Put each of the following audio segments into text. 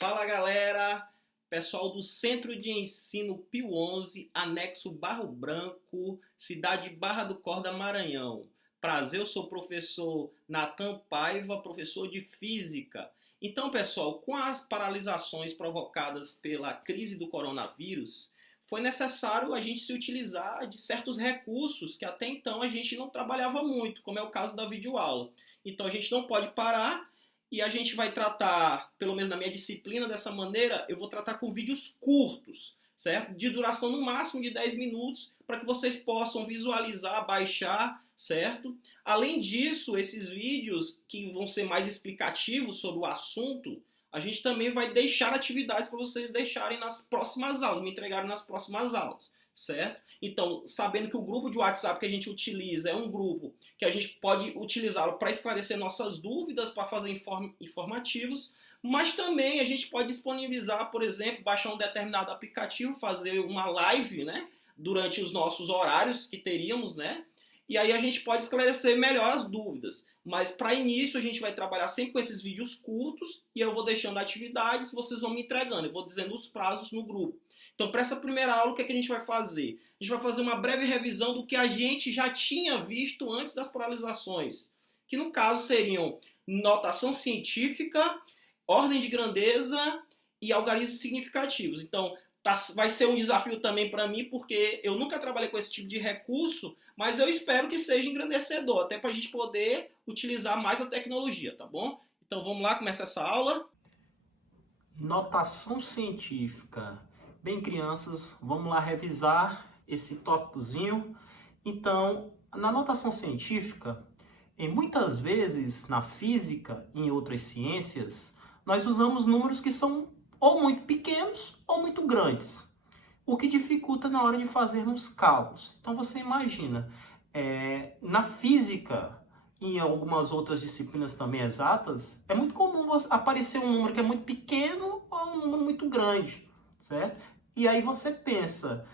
Fala galera, pessoal do Centro de Ensino Pio XI, anexo Barro Branco, cidade Barra do Corda, Maranhão. Prazer, eu sou o professor Natan Paiva, professor de Física. Então pessoal, com as paralisações provocadas pela crise do coronavírus, foi necessário a gente se utilizar de certos recursos que até então a gente não trabalhava muito, como é o caso da videoaula. Então a gente não pode parar. E a gente vai tratar, pelo menos na minha disciplina, dessa maneira, eu vou tratar com vídeos curtos, certo? De duração no máximo de 10 minutos, para que vocês possam visualizar, baixar, certo? Além disso, esses vídeos que vão ser mais explicativos sobre o assunto, a gente também vai deixar atividades para vocês deixarem nas próximas aulas, me entregarem nas próximas aulas, certo? Então, sabendo que o grupo de WhatsApp que a gente utiliza é um grupo que a gente pode utilizá-lo para esclarecer nossas dúvidas, para fazer informativos, mas também a gente pode disponibilizar, por exemplo, baixar um determinado aplicativo, fazer uma live, né, durante os nossos horários que teríamos, né, e aí a gente pode esclarecer melhor as dúvidas. Mas para início a gente vai trabalhar sempre com esses vídeos curtos e eu vou deixando atividades, vocês vão me entregando, eu vou dizendo os prazos no grupo. Então, para essa primeira aula, o que é que a gente vai fazer? A gente vai fazer uma breve revisão do que a gente já tinha visto antes das paralisações, que no caso seriam notação científica, ordem de grandeza e algarismos significativos. Então, vai ser um desafio também para mim, porque eu nunca trabalhei com esse tipo de recurso, mas eu espero que seja engrandecedor, até para a gente poder utilizar mais a tecnologia, tá bom? Então, vamos lá, começa essa aula. Notação científica. Bem, crianças, vamos lá revisar esse tópicozinho. Então, na notação científica, muitas vezes na física e em outras ciências, nós usamos números que são ou muito pequenos ou muito grandes, o que dificulta na hora de fazermos cálculos. Então, você imagina, na física e em algumas outras disciplinas também exatas, é muito comum aparecer um número que é muito pequeno ou um número muito grande, certo? E aí você pensa,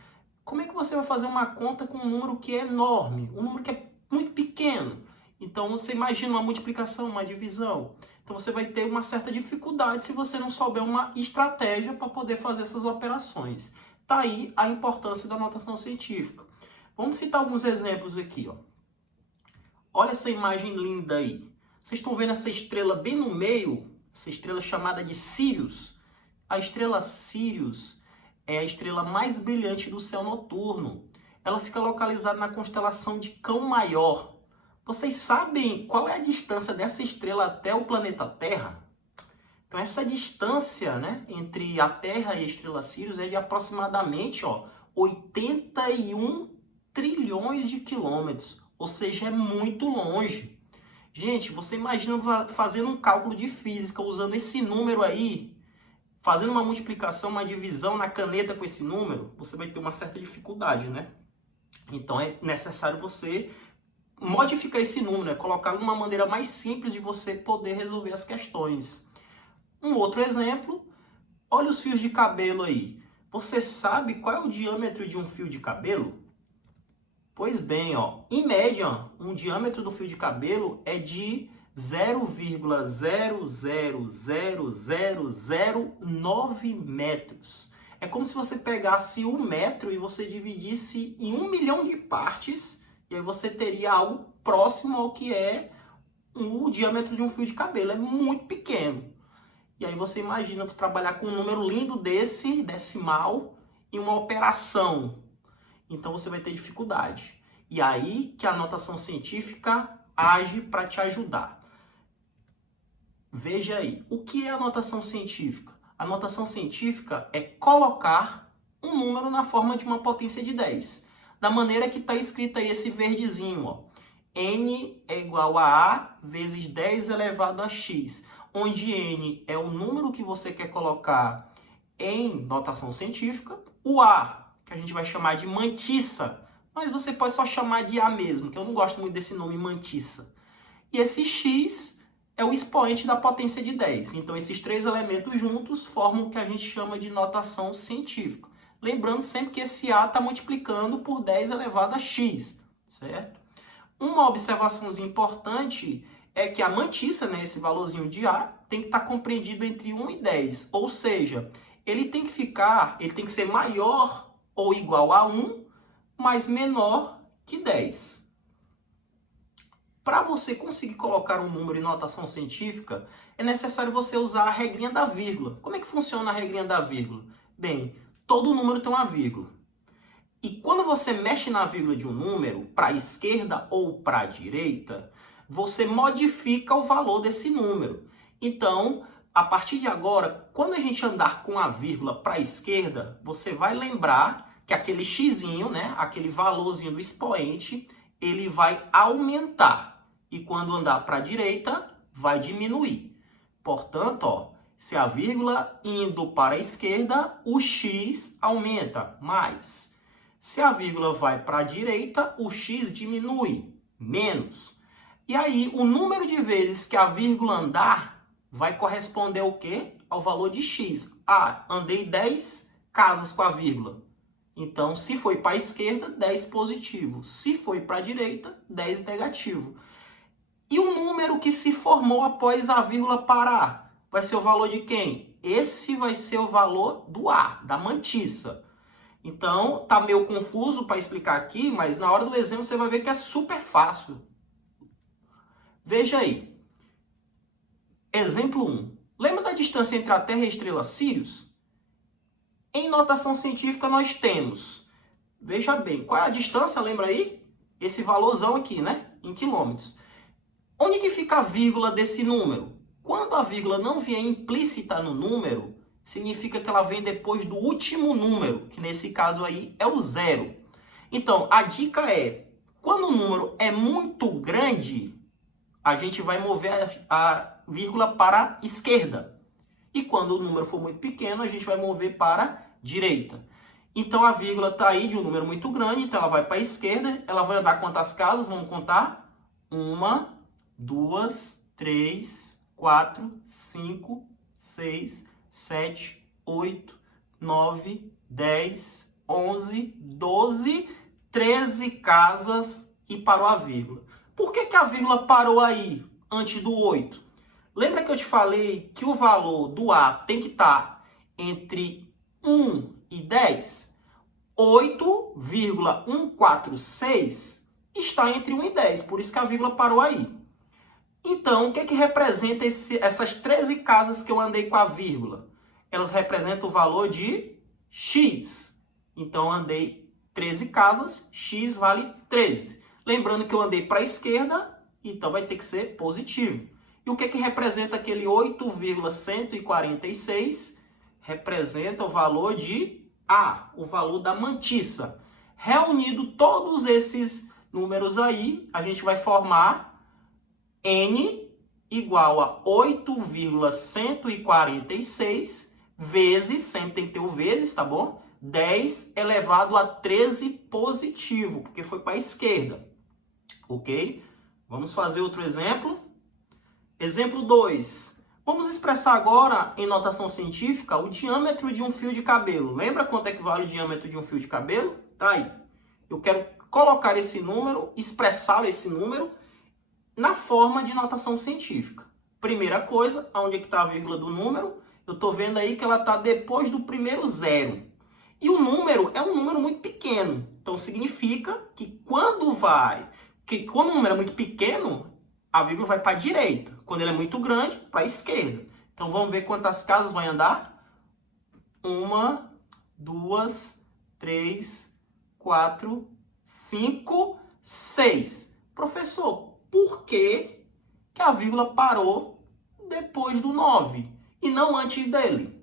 como é que você vai fazer uma conta com um número que é enorme, um número que é muito pequeno? Então você imagina uma multiplicação, uma divisão. Então você vai ter uma certa dificuldade se você não souber uma estratégia para poder fazer essas operações. Tá aí a importância da notação científica. Vamos citar alguns exemplos aqui, ó. Olha essa imagem linda aí. Vocês estão vendo essa estrela bem no meio? Essa estrela chamada de Sírius. A estrela Sírius é a estrela mais brilhante do céu noturno. Ela fica localizada na constelação de Cão Maior. Vocês sabem qual é a distância dessa estrela até o planeta Terra? Então essa distância, né, entre a Terra e a estrela Sírius é de aproximadamente 81 trilhões de quilômetros. Ou seja, é muito longe. Gente, você imagina fazendo um cálculo de física usando esse número aí, fazendo uma multiplicação, uma divisão na caneta com esse número, você vai ter uma certa dificuldade, né? Então é necessário você modificar esse número, colocar uma maneira mais simples de você poder resolver as questões. Um outro exemplo, olha os fios de cabelo aí. Você sabe qual é o diâmetro de um fio de cabelo? Pois bem, em média, um diâmetro do fio de cabelo é de 0,000009 metros. É como se você pegasse 1 metro e você dividisse em 1 milhão de partes, e aí você teria algo próximo ao que é o diâmetro de um fio de cabelo. É muito pequeno. E aí você imagina trabalhar com um número lindo desse, decimal, em uma operação. Então você vai ter dificuldade. E aí que a notação científica age para te ajudar. Veja aí, o que é a notação científica? A notação científica é colocar um número na forma de uma potência de 10. Da maneira que está escrito aí esse verdezinho, n é igual a A vezes 10 elevado a x, onde n é o número que você quer colocar em notação científica, o A, que a gente vai chamar de mantissa, mas você pode só chamar de A mesmo, que eu não gosto muito desse nome mantissa. E esse x é o expoente da potência de 10. Então, esses três elementos juntos formam o que a gente chama de notação científica. Lembrando sempre que esse A está multiplicando por 10 elevado a x, certo? Uma observaçãozinha importante é que a mantiça, né, esse valorzinho de A, tem que estar compreendido entre 1 e 10. Ou seja, ele tem que ser maior ou igual a 1, mas menor que 10. Para você conseguir colocar um número em notação científica, é necessário você usar a regrinha da vírgula. Como é que funciona a regrinha da vírgula? Bem, todo número tem uma vírgula. E quando você mexe na vírgula de um número, para a esquerda ou para a direita, você modifica o valor desse número. Então, a partir de agora, quando a gente andar com a vírgula para a esquerda, você vai lembrar que aquele xizinho, né, aquele valorzinho do expoente, ele vai aumentar. E quando andar para a direita, vai diminuir. Portanto, ó, se a vírgula indo para a esquerda, o x aumenta mais. Se a vírgula vai para a direita, o x diminui, menos. E aí, o número de vezes que a vírgula andar vai corresponder ao quê? Ao valor de x. Ah, andei 10 casas com a vírgula. Então, se foi para a esquerda, 10 positivo. Se foi para a direita, 10 negativo. E o número que se formou após a vírgula parar? Vai ser o valor de quem? Esse vai ser o valor do A, da mantiça. Então, tá meio confuso para explicar aqui, mas na hora do exemplo você vai ver que é super fácil. Veja aí. Exemplo 1. Lembra da distância entre a Terra e a estrela Sirius? Em notação científica nós temos, veja bem, qual é a distância, lembra aí? Esse valorzão aqui, né? Em quilômetros. Onde que fica a vírgula desse número? Quando a vírgula não vier implícita no número, significa que ela vem depois do último número, que nesse caso aí é o 0. Então, a dica é, quando o número é muito grande, a gente vai mover a vírgula para a esquerda. E quando o número for muito pequeno, a gente vai mover para a direita. Então, a vírgula está aí de um número muito grande, então ela vai para a esquerda. Ela vai andar quantas casas? Vamos contar? 1, 2, 3, 4, 5, 6, 7, 8, 9, 10, 11, 12, 13 casas e parou a vírgula. Por que que a vírgula parou aí, antes do 8? Lembra que eu te falei que o valor do A tem que estar entre 1 e 10? 8,146 está entre 1 e 10, por isso que a vírgula parou aí. Então, o que que representa essas 13 casas que eu andei com a vírgula? Elas representam o valor de x. Então, eu andei 13 casas, x vale 13. Lembrando que eu andei para a esquerda, então vai ter que ser positivo. E o que que representa aquele 8,146? Representa o valor de A, o valor da mantiça. Reunindo todos esses números aí, a gente vai formar N igual a 8,146 vezes, sempre tem que ter o vezes, tá bom? 10 elevado a 13 positivo, porque foi para a esquerda. Ok? Vamos fazer outro exemplo. Exemplo 2. Vamos expressar agora, em notação científica, o diâmetro de um fio de cabelo. Lembra quanto é que vale o diâmetro de um fio de cabelo? Tá aí. Eu quero colocar esse número, expressar esse número na forma de notação científica. Primeira coisa, onde é que está a vírgula do número? Eu estou vendo aí que ela está depois do primeiro zero. E o número é um número muito pequeno. Então significa que quando o número é muito pequeno, a vírgula vai para a direita. Quando ele é muito grande, para a esquerda. Então vamos ver quantas casas vai andar? 1, 2, 3, 4, 5, 6. Professor, por que que a vírgula parou depois do 9 e não antes dele?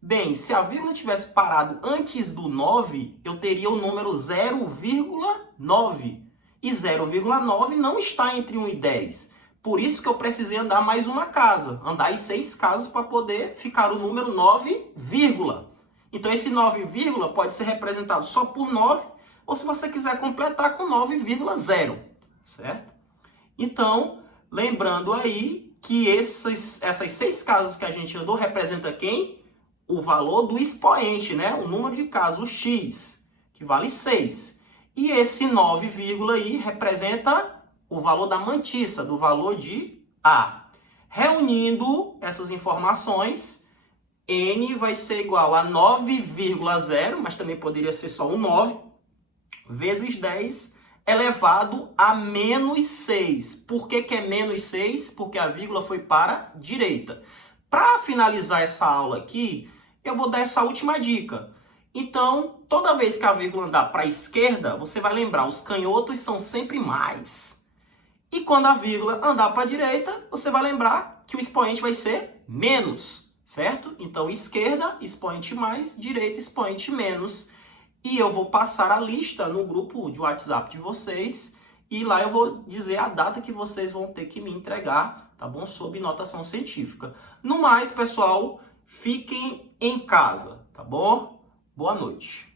Bem, se a vírgula tivesse parado antes do 9, eu teria o número 0,9. E 0,9 não está entre 1 e 10. Por isso que eu precisei andar mais uma casa. Andar em 6 casas para poder ficar o número 9, então esse 9, pode ser representado só por 9, ou se você quiser completar com 9,0. Certo? Então, lembrando aí que essas 6 casas que a gente andou representa quem? O valor do expoente, né? O número de casas, o x, que vale 6. E esse 9, aí representa o valor da mantiça, do valor de A. Reunindo essas informações, n vai ser igual a 9,0, mas também poderia ser só um 9, vezes 10 elevado a menos 6. Por que que é menos 6? Porque a vírgula foi para a direita. Para finalizar essa aula aqui, eu vou dar essa última dica. Então, toda vez que a vírgula andar para a esquerda, você vai lembrar, os canhotos são sempre mais. E quando a vírgula andar para a direita, você vai lembrar que o expoente vai ser menos, certo? Então, esquerda, expoente mais, direita, expoente menos. E eu vou passar a lista no grupo de WhatsApp de vocês. E lá eu vou dizer a data que vocês vão ter que me entregar, tá bom? Sob notação científica. No mais, pessoal, fiquem em casa, tá bom? Boa noite.